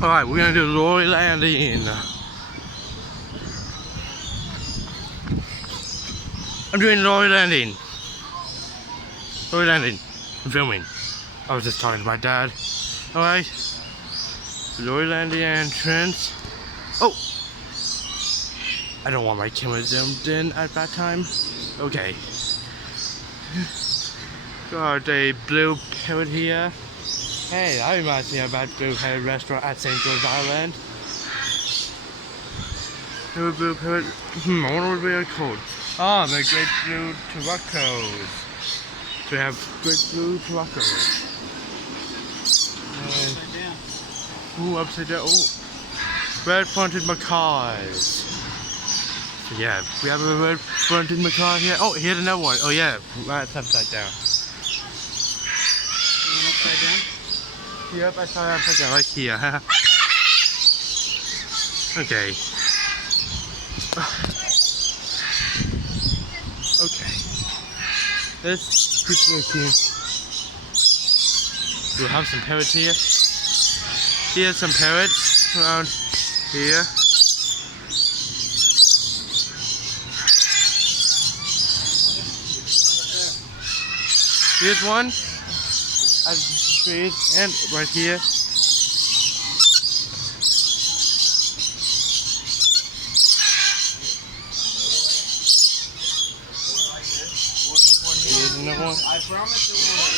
Alright, we're gonna do Lorry Landing. I'm doing Lorry Landing. Lorry Landing. I'm filming. I was just talking to my dad. Alright. Lorry Landing entrance. Oh! I don't want my camera zoomed in at that time. Okay. Got a blue parrot here. Hey, that reminds me of that blue parrot restaurant at St. George Island. Blue parrot. I wonder what they're called. Ah, the great blue turbacos. So we have great blue turbacos. Ooh, upside down. Ooh. Red-fronted macraws. So yeah, we have a red-fronted macaw here. Oh, here's another one. Oh yeah, that's upside down. Upside down? Yep, I saw it upside down, right here. Okay. Okay. Let's keep looking. We'll have some parrots here. Here's some parrots around here. Here's one at the street and right here. Here's another one. I promise it will.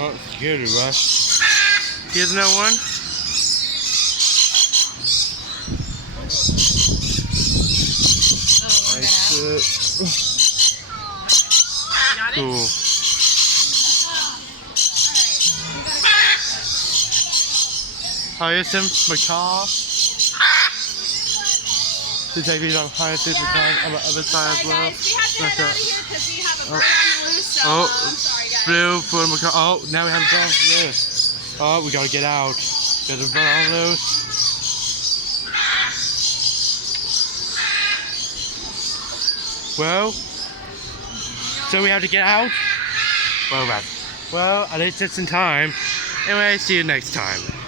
Oh, security rush. Here's another one. Cool. Hyacinth macaw. This maybe on hyacinth macaw on the other side as well. We have to head out of here because we have a bird on the loose, so Oh. I'm sorry guys. Blue for macaw. Oh, now we have a bird on loose. Oh, we gotta get out. Get a bird on loose. Well, so we have to get out? Well, at least it's in time. Anyway, see you next time.